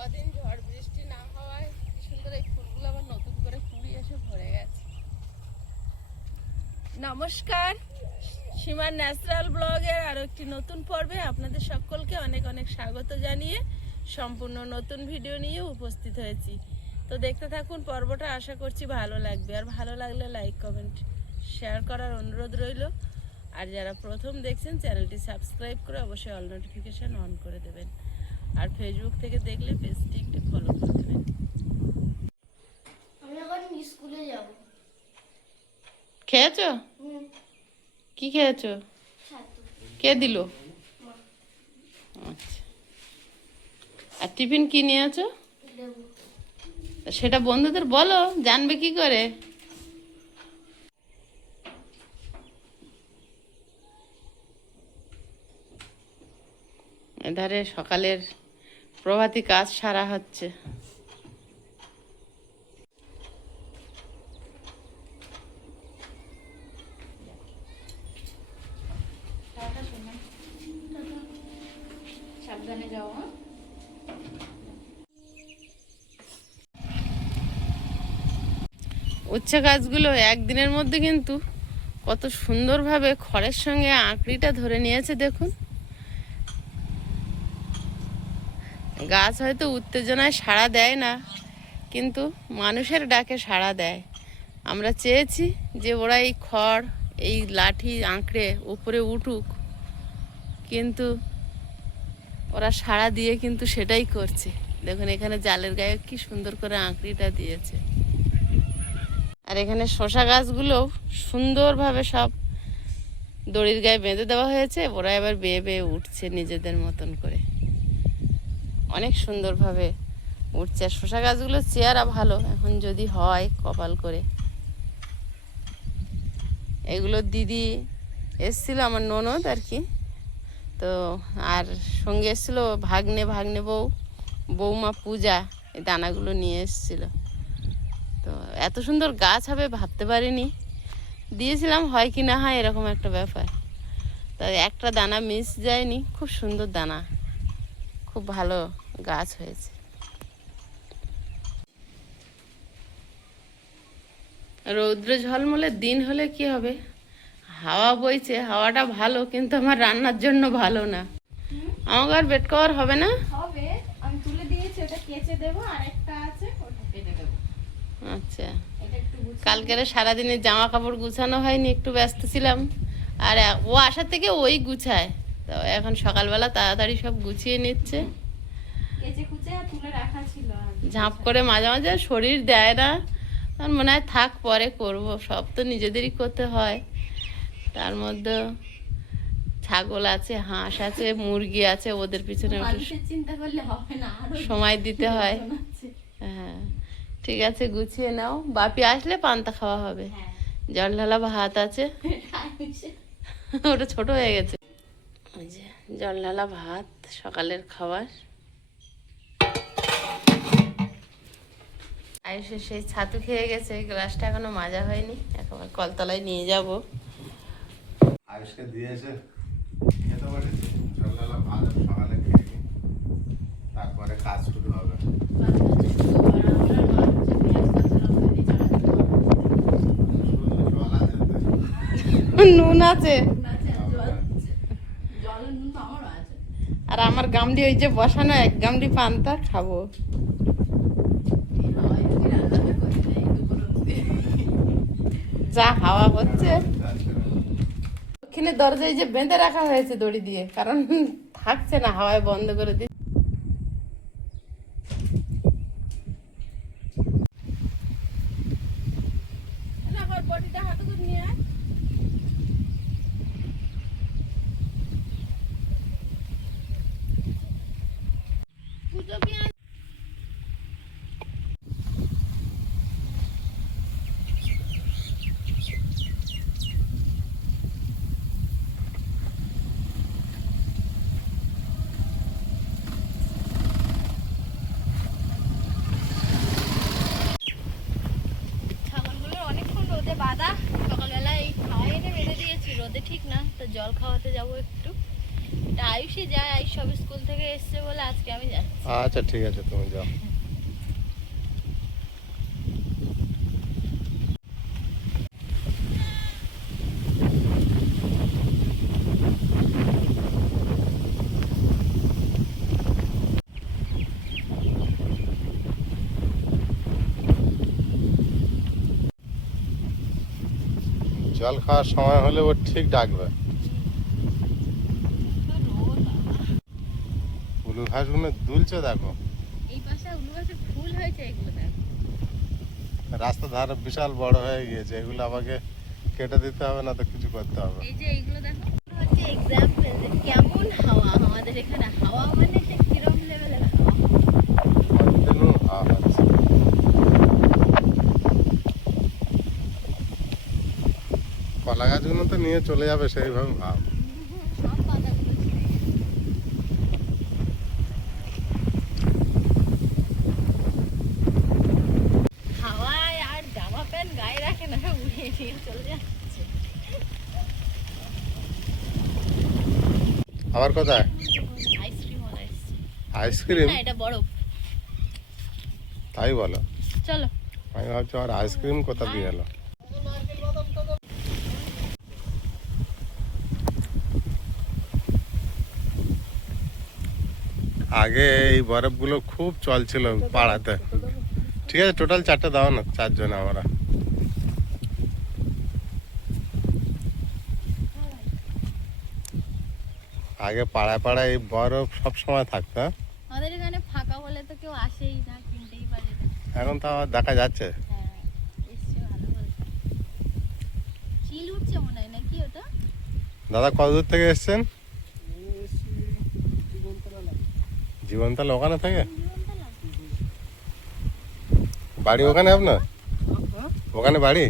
কদিন ঝড় বৃষ্টি না হওয়ায় কি সুন্দর এই ফুলগুলো আবার নতুন করে কুড়ি এসে ভরে গেছে। নমস্কার, সীমার ন্যাচারাল ব্লগের আরো একটি নতুন পর্বে আপনাদের সকলকে অনেক অনেক স্বাগত জানিয়ে সম্পূর্ণ নতুন ভিডিও নিয়ে উপস্থিত হয়েছি। তো দেখতে থাকুন পর্বটা, আশা করছি ভালো লাগবে। আর ভালো লাগলে লাইক কমেন্ট শেয়ার করার অনুরোধ রইল। আর যারা প্রথম দেখছেন চ্যানেলটি সাবস্ক্রাইব করে অবশ্যই অল নোটিফিকেশান অন করে দেবেন। আর ফেসবুক থেকে দেখলে পেজটি একটু ফলো করে দেবেন। আমি আবার স্কুলে যাব। খেয়েছো? কি খেয়েছো? কে দিল? আচ্ছা, আর টিফিন কি নিয়েছো? সেটা বন্ধুদের বলো, জানবে কি করে? এধারে সকালের প্রভাতী কাজ সারা হচ্ছে। সাবধানে যাও। উচ্ছে গাছগুলো একদিনের মধ্যে কিন্তু কত সুন্দরভাবে খড়ের সঙ্গে আঁকড়িটা ধরে নিয়েছে দেখুন। গাছ হয়তো উত্তেজনায় সাড়া দেয় না, কিন্তু মানুষের ডাকে সাড়া দেয়। আমরা চেয়েছি যে ওরা এই খড়, এই লাঠি আঁকড়ে উপরে উঠুক, কিন্তু ওরা সাড়া দিয়ে কিন্তু সেটাই করছে। দেখুন এখানে জালের গায়ে কি সুন্দর করে আঁকড়িটা দিয়েছে। আর এখানে শসা গাছগুলো সুন্দরভাবে সব দড়ির গায়ে বেঁধে দেওয়া হয়েছে। ওরা এবার বেয়ে বেয়ে উঠছে নিজেদের মতন করে, অনেক সুন্দরভাবে উঠছে। আর শসা গাছগুলোর চেহারা ভালো, এখন যদি হয় কপাল করে। এগুলো দিদি এসছিল, আমার ননদ আর কি, তো আর সঙ্গে এসছিল ভাগ্নে বৌমা পূজা, এই দানাগুলো নিয়ে এসছিল। তো এত সুন্দর গাছ হবে ভাবতে পারিনি। দিয়েছিলাম হয় কি না হয় এরকম একটা ব্যাপার। তাই একটা দানা মিস যায়নি, খুব সুন্দর দানা, খুব ভালো গাছ হয়েছে। রৌদ্র ঝলমলে দিন হলে কি হবে, হাওয়া বইছে, হাওয়াটা ভালো, কিন্তু আমার রান্নার জন্য ভালো না। আমাকে আর বেড কভার হবে না। হবে, আমি তুলে দিয়েছি, ওটা কেচে দেব। আর একটা আছে, ওটা কেটে দেব। আচ্ছা, এটা একটু গুছিয়ে কালকের সারাদিনের জামা কাপড় গুছানো হয়নি, একটু ব্যস্ত ছিলাম। আর ও আসার থেকে ওই গুছায়, তো এখন সকালবেলা তাড়াতাড়ি সব গুছিয়ে নিচ্ছে। কেচে কুচে তুলে রাখা ছিল। ঝাঁপ করে মাঝে মাঝে শরীর দেয় না, আর মনে হয় থাক পরে করব, সব তো নিজেদেরই করতে হয়। তার মধ্যে ছাগল আছে, হাঁস আছে, মুরগি আছে, ওদের পিছনে চিন্তা করলে হবে না, সময় দিতে হয়। হ্যাঁ ঠিক আছে, গুছিয়ে নাও। বাপি আসলে পান্তা খাওয়া হবে। জল ঢালা ভাত আছে, ওটা ছোট হয়ে গেছে। ওই যে জল ঢালা ভাত, সকালের খাবার। আয়ুষে সেই ছাতু খেয়ে গেছে, গ্লাসটা এখনো মাজা হয়নি, একেবারে কলতলায় নিয়ে যাব। আয়ুষকে দিয়েছে খেতে পারে, সকালবেলা ভাত সকালে খেয়ে নিই, তারপরে কাজ শুরু হবে। নুন আছে, আর আমার গামডি ওই যে বসানো, এক গামডি পান্তা খাবো। যা হাওয়া হচ্ছে। দক্ষিণের দরজায় যে বেঁধে রাখা হয়েছে দড়ি দিয়ে, কারণ থাকছে না, হাওয়ায় বন্ধ করে দিই। রোদে ঠিক না, তো জল খাওয়াতে যাবো একটু। আয়ুষই যায়, আয়ুষ সব স্কুল থেকে এসছে বলে আজকে আমি যাচ্ছি। আচ্ছা ঠিক আছে, তুমি যাও। জল খাওয়ার সময় হলে ও ঠিক ডাকবে। উলু ঘাসগুলো দুলছে দেখো। এই পাশে উলু গাছে ফুল হয়েছে, এগুলো দেখো। রাস্তা ধারে বিশাল বড় হয়ে গিয়েছে, এগুলো আমাকে কেটে দিতে হবে, না তো কিছু করতে হবে। এই যে এইগুলো দেখো, হচ্ছে এক্সাম্পল যে কেমন হাওয়া আমাদের এখানে। হাওয়া মানে সে কিরম লেভেলের হাওয়া। কন্টিনিউ হাওয়া হচ্ছে। কলা গাছগুলো তো নিয়ে চলে যাবে সেইভাবে ভাব। সব পাতাগুলো ছিঁড়ে গেছে। হাওয়ায় আর জামা প্যান্ট গায়ে রাখে না, উড়িয়ে নিয়ে চলে যাচ্ছে। আবার কোথায় আইসক্রিম ওরা এসছে। আইসক্রিম? না, এটা বরফ। তাই বলো? চলো। আমি ভাবছি আমার আইসক্রিম কোথা দিয়ে এলো। আগে এই বরফগুলো খুব চলছিল পাড়াতে। ঠিক আছে, টোটাল 4টে দাও না, 4 জন আমরা। আগে পাড়ায় পাড়ায় এই বরফ সব সময় থাকতো, হ্যাঁ? আমাদের এখানে ফাঁকা হলে তো কেউ আসেই না, কিনতেই পারে না। এখন তো আবার দেখা যাচ্ছে। হ্যাঁ, এসছে ভালো বলছে। চিল উঠছে মনে হয় নাকি ওটা? দাদা কত দূর থেকে এসছেন? জীবনতলা ওখানে থেকে? বাড়ি ওখানে আপনার? ওখানে বাড়ি?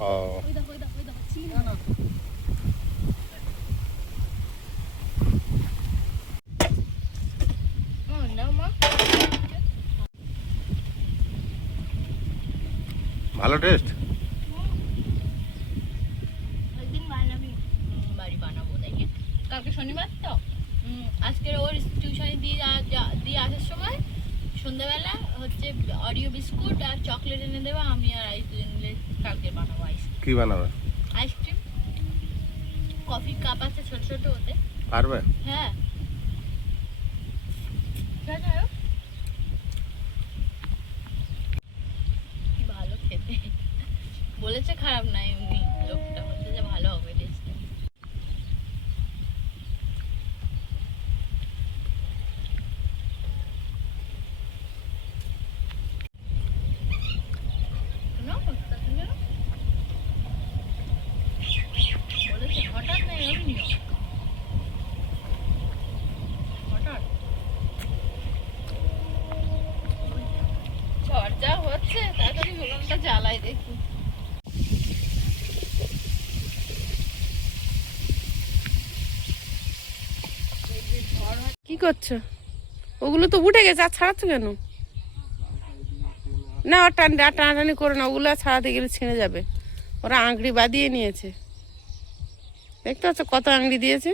ও, ওই দেখো, ওই দেখো, ওই দেখো, চিল। নাও মা। ভালো টেস্ট। একদিন বানাবি। বাড়ি বানাবো দেখি। কালকে শনিবার তো, আজকে ওর টিউশনে দিয়ে আসার সময় সন্ধ্যাবেলা হচ্ছে অরিও বিস্কুট আর চকলেট এনে দেবো। আমি আর আইস দুজন মিলে কালকে বানাবো আইসক্রিম। কি বানাবে? আইসক্রিম। কফি কাপ আছে ছোট ছোট, ওতে। পারবে? হ্যাঁ। ঠিক আছে, আরো? কি ভালো খেতে। বলেছে খারাপ না, এমনি লোকটা বলছে যে ভালো হবে টেস্ট। বলেছে হঠাৎ না, এমনি হঠাৎ। ঝড় যা হচ্ছে, তাড়াতাড়ি উনুনটা জ্বালাই দেখি। কি করছো? ওগুলো তো উঠে গেছে, আর ছাড়াচ্ছ কেন? না, আর টানাটানি করো না, ওগুলো আর ছাড়াতে গেলে ছিঁড়ে যাবে। ওরা আংড়ি বাঁধিয়ে নিয়েছে, দেখতে পাচ্ছ কত আংড়ি দিয়েছে।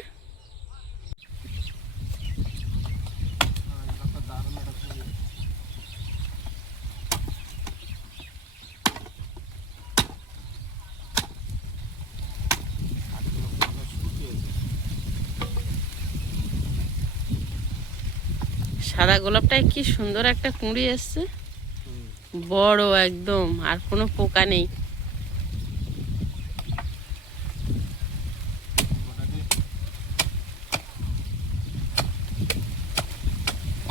সাদা গোলাপটায় কি সুন্দর একটা কুঁড়ি এসছে, বড় একদম, আর কোনো পোকা নেই।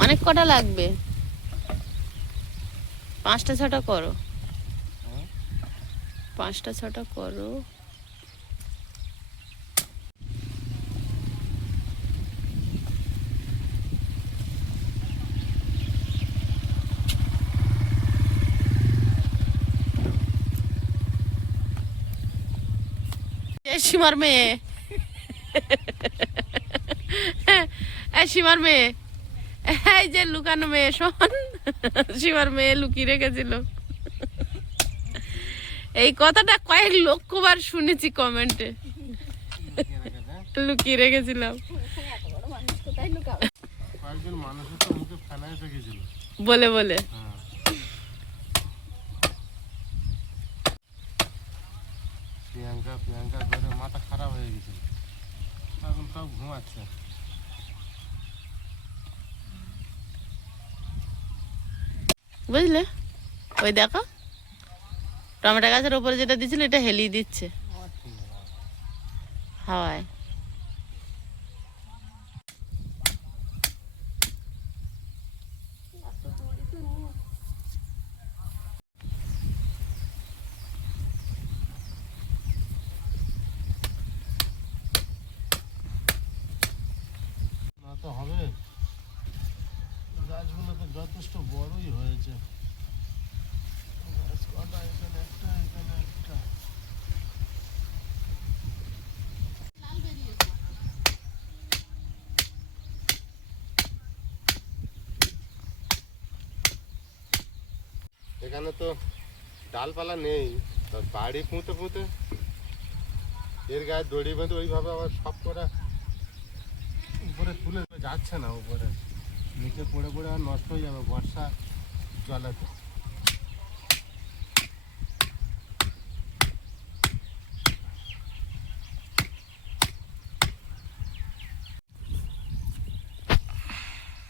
অনেক কটা লাগবে, 5টা 6টা করো, 5টা 6টা করো। সীমার মেয়ে, সীমার মেয়ে, এই যে লুকানো মেয়ে, শোন, সীমার মেয়ে লুকিয়ে রেখেছিল। এই কথাটা কয়েক লক্ষবার শুনেছি কমেন্টে, লুকিয়ে রেখেছিলাম। এত বড় মানুষ কোথায় লুকাবে? মানুষের তো মুখে ফেনা এসে গেছিল। বলে বলে হ্যাঁ। প্রিয়াঙ্কা করে মাথা খারাপ হয়ে গেছিল, এখন সব ঘুমাচ্ছে। বুঝলে, ওই দেখো টমেটো গাছের ওপরে যেটা দিছিল এটা হেলিয়ে দিচ্ছে হাওয়ায়। না তো হবে, গাছগুলো তো যথেষ্ট বড়ই হয়েছে। গাছ কটা, এখানে একটা, এখানে একটা। এখানে তো ডালপালা নেই, বাড়ি পুঁতে পুঁতে এর গায়ে দড়ি বেঁধে ওইভাবে আবার সব করে উপরে তুলে যাচ্ছে না, উপরে নিচে পড়ে পড়ে আর নষ্ট হয়ে যাবে বর্ষা জলেতে।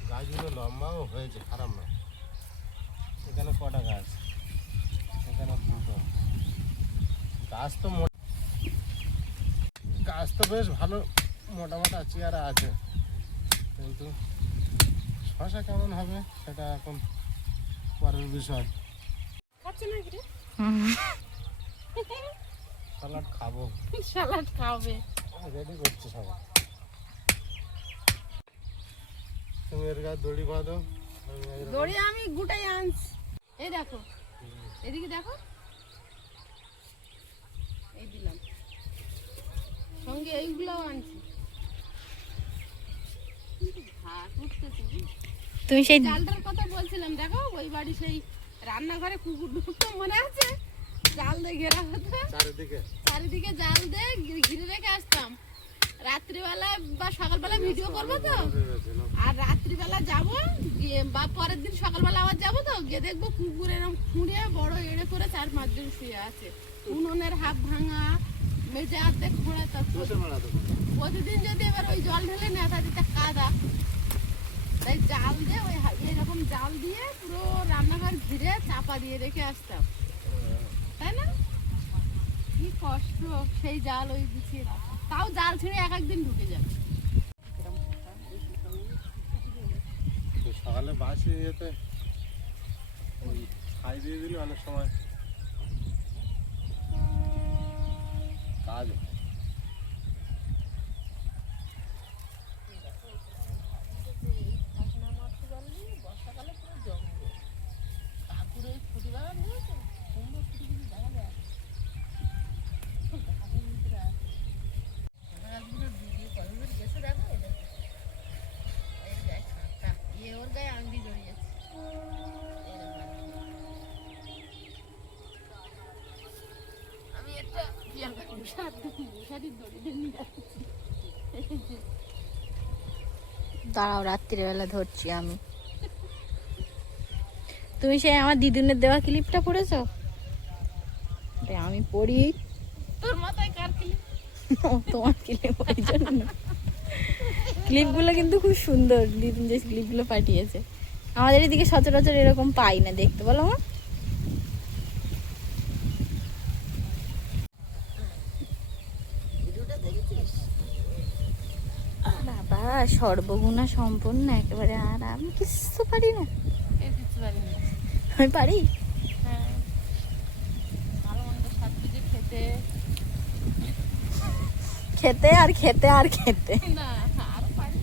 গাছগুলো লম্বাও হয়েছে, খারাপ না। এখানে কটা গাছ, এখানে দুটো গাছ। তো গাছ তো বেশ ভালো মোটা মোটা চেয়ারা আছে, কিন্তু শশা কেমন হবে সেটা এখন পরের বিষয়। সালাড খাবো, সালাড খাবে, রেডি করছি সবাই। তুমি এর গায়ে দড়ি বাঁধো, দড়ি আমি গুটাই আনছি। এই দেখো, এদিকে দেখো, এই দিলাম, সঙ্গে এইগুলো আনছি। তুমি সেই জালটার কথা বলছিলাম, দেখো ওই বাড়ি সেই রান্নাঘরে কুকুর ঢুকতো মনে আছে, জাল দিয়ে ঘেরা হতো, চারিদিকে জাল দিয়ে ঘিরে রেখে আসতাম। রাত্রিবেলা বা সকালবেলা ভিডিও করবো তো, আর রাত্রিবেলা যাবো গিয়ে বা পরের দিন সকালবেলা আবার যাবো তো, গিয়ে দেখবো কুকুর এরকম খুঁড়িয়ে বড় এড়ে করে 4-5 জন শুয়ে আছে, উনুনের হাফ ভাঙা, মেজে অর্ধেক খোঁড়া। প্রতিদিন যদি এবার ওই জল ঢেলে নেতা দিতে কাদা, তাই জাল দিয়ে ওই এরকম জাল দিয়ে পুরো রান্নাঘর ঘিরে চাপা দিয়ে রেখে আসতাম, তাই না? কি কষ্ট সেই জাল ওই বিছিয়ে রাখা, তাও জাল ছেড়ে এক একদিন ঢুকে যাবে। সকালে বাসি ইয়েতে খাই দিয়ে দিলে অনেক সময় কাজ হয়। বর্ষাকালে পুরো জঙ্গল, কাকুরের খুঁটি বাগান দিয়েছে, সুন্দর খুঁটি খুঁটি দেখা যায়। গেছে দেখো, এর গায়ে খাঁটা, ওর গায়ে আংটি জড়িয়েছে। আমি একটা মশারির দড়ি দিয়ে নিয়ে যাচ্ছি। দাঁড়াও, রাত্রিবেলা ধরছি আমি। তুমি সেই আমার দিদুনের দেওয়া ক্লিপটা পড়েছো? আমি পড়ি। তোর মাথায় কার ক্লিপ? তোমার ক্লিপ, ওই জন্য। ক্লিপগুলো কিন্তু খুব সুন্দর, দিদুন যে ক্লিপগুলো পাঠিয়েছে। আমাদের এদিকে সচরাচর এরকম পাই না দেখতে, বলো মা। বাবা সর্বগুণা সম্পন্ন একেবারে, আর আমি কিছু পারি না। আমি পারি, হ্যাঁ, ভালো মন্দ সব কিছু খেতে, খেতে আর খেতে আর খেতে। না আরো পারি।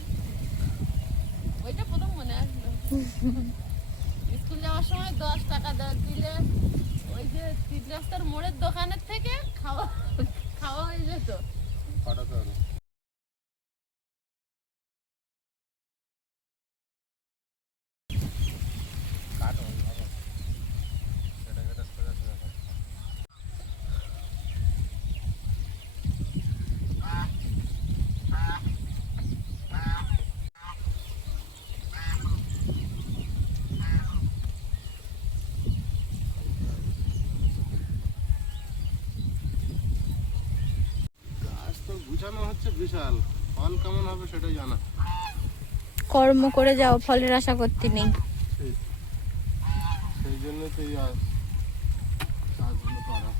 ওইটা প্রথম মনে আসলো, স্কুল যাওয়ার সময় 10 টাকা দিলে ওই যে 3 রাস্তার মোড়ের দোকানের থেকে খাওয়া খাওয়া হয়ে যেত। হচ্ছে বিশাল, ফল কেমন হবে সেটাই জানা। কর্ম করে যাও, ফলের আশা করতে নেই। সেই জন্য তো এই কাজগুলো করা।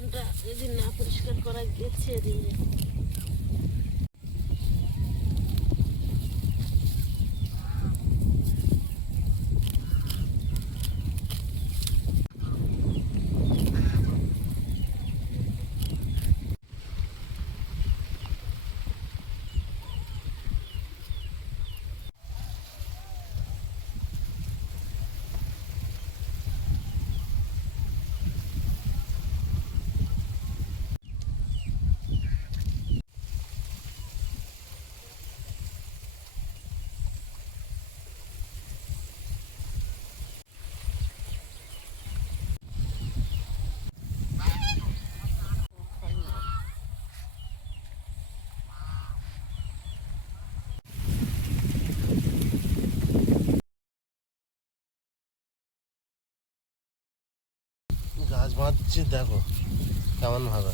আমরা যেদিন না পরিষ্কার করা গেছে দিয়ে গাছ বাঁধছি, দেখো কেমন ভাবে,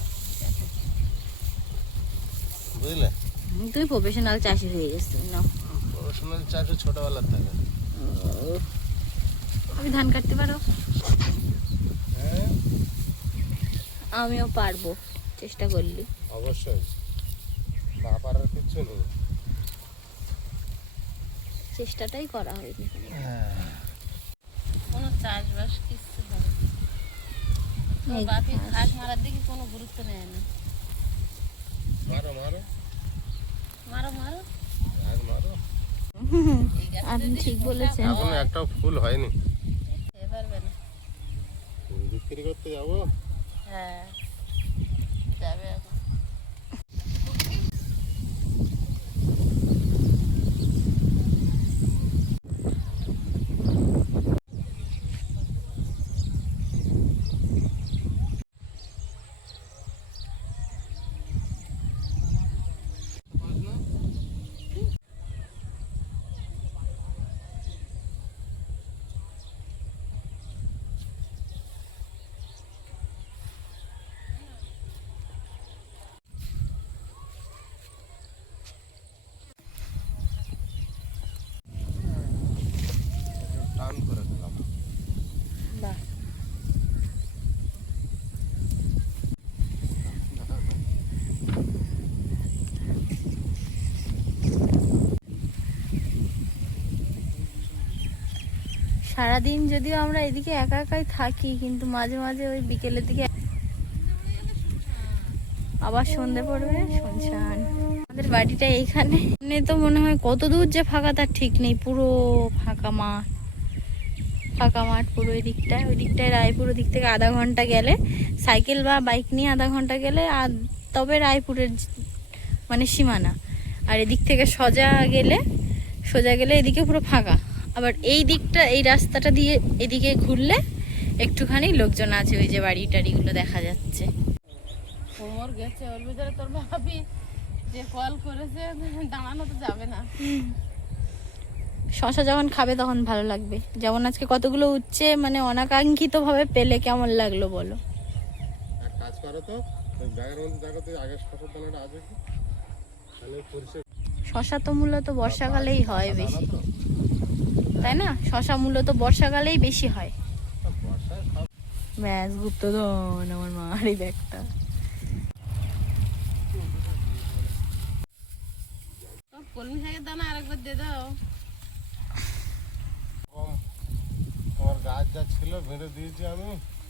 বুঝলে? তুই প্রফেশনাল চাষি হয়ে গেছিস না? পড়াশোনার চাষও ছোটবেলার থেকে। তুমি ধান কাটতে পারো? হ্যাঁ আমিও পারবো, চেষ্টা করলি। অবশ্যই, না পারার কিছু নেই। চেষ্টাটাই করা হয়নি। কোনো চাষবাস কিচ্ছু হবে না। তোর এই বাপি ঘাস। ঘাস মারার দিকে কোনো গুরুত্ব নেয় না। মারো মারো মারো মারো, গাছ মারো। এই গাছে আপনি যদি ঠিক শসা বলেছেন। হয়, এখনো একটাও ফুল হয়নি। খেতে পারবে না। বিক্রি করতে যাবো। হ্যাঁ, যাবে এখন। টান করে দিলাম। বাহ, সারাদিন যদিও আমরা এদিকে একা একাই থাকি, কিন্তু মাঝে মাঝে ওই বিকেলের দিকে আবার সন্ধে পড়বে, শুনশান। আমাদের বাড়িটা এইখানে, মানে তো মনে হয় কত দূর যে ফাঁকা তার ঠিক নেই। পুরো ফাঁকা মাঠ, ফাঁকা মাঠ পুরো। ওই দিকটায় রায়পুর দিক থেকে আধা ঘন্টা গেলে, সাইকেল বা বাইক নিয়ে আধা ঘন্টা গেলে আর তবে রায়পুরের মানে সীমানা। আর এদিক থেকে সোজা গেলে এদিকে পুরো ফাঁকা। আবার এই দিকটা, এই রাস্তাটা দিয়ে এদিকে ঘুরলে একটুখানি লোকজন আছে, ওই যে বাড়ি টাড়িগুলো দেখা যাচ্ছে। কোমর গেছে ওর ভিতরে। তোর ভাবি যে কল করেছে, দাঁড়ানো তো যাবে না। শশা যখন খাবে তখন ভালো লাগবে। যেমন আজকে কতগুলো উচ্ছে মানে অনাকাঙ্ক্ষিত ভাবে পেলে কেমন লাগলো বলো? এক কাজ করো তো, ওই ব্যাগের মধ্যে দেখো তো আগের শসার দানাটা আছে কি, তাহলে পরিষ্কার। শশা তো মূলত বর্ষাকালেই হয় বেশি, দানা তো, তাই না? শশা মূলত বর্ষাকালেই বেশি হয়। বর্ষায় সব। ব্যাস, গুপ্তধন আমার মার এই ব্যাগটা। তোর কলমি শাকের দানা আরেকবার দিয়ে দাও। কম, তোমার গাছ যা ছিল বেঁধে দিয়েছি আমি।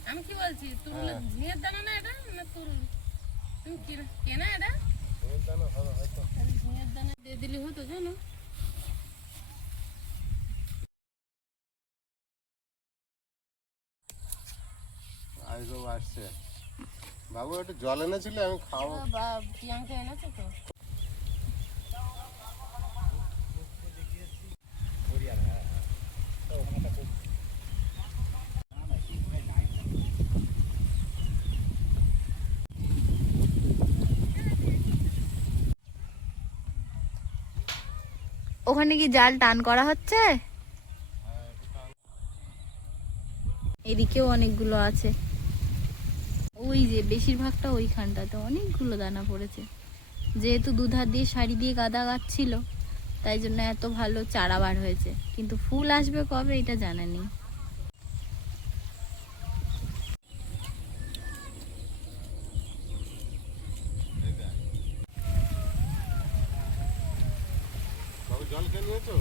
আমি কি বলছি, তুরুলের হ্যাঁ। ঝিঙের দানা না এটা, না তুরুল? তুমি কেনা এটা? বেঁধে দানা হবে হয়তো। আমি ঝিঙের দানা দিয়ে দিলে হতো, জানো? আইসব আসছে। বাবু একটু জল এনেছিলে, আমি খাবো। বা প্রিয়াঙ্কা এনেছে তো। ওখানে কি জাল টান করা হচ্ছে? হ্যাঁ, একটু টান এদিকেও অনেকগুলো আছে, ওই যে বেশিরভাগটা ওইখানটাতে অনেকগুলো দানা পড়েছে। যেহেতু দুধার দিয়ে সারি দিয়ে গাদা গাছ ছিল, তাই জন্য এত ভালো চারা বার হয়েছে, কিন্তু ফুল আসবে কবে এটা জানা নেই। বাবু জল কে নিয়েছো?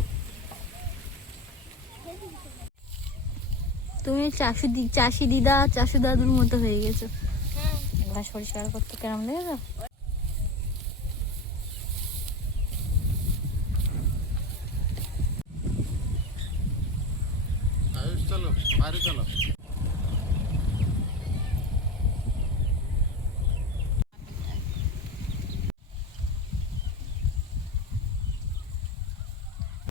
তুমি চাষি দিদা চাষু দাদুর মতো হয়ে গেছো। ঘাস পরিষ্কার করতে কেমন লেগেছে?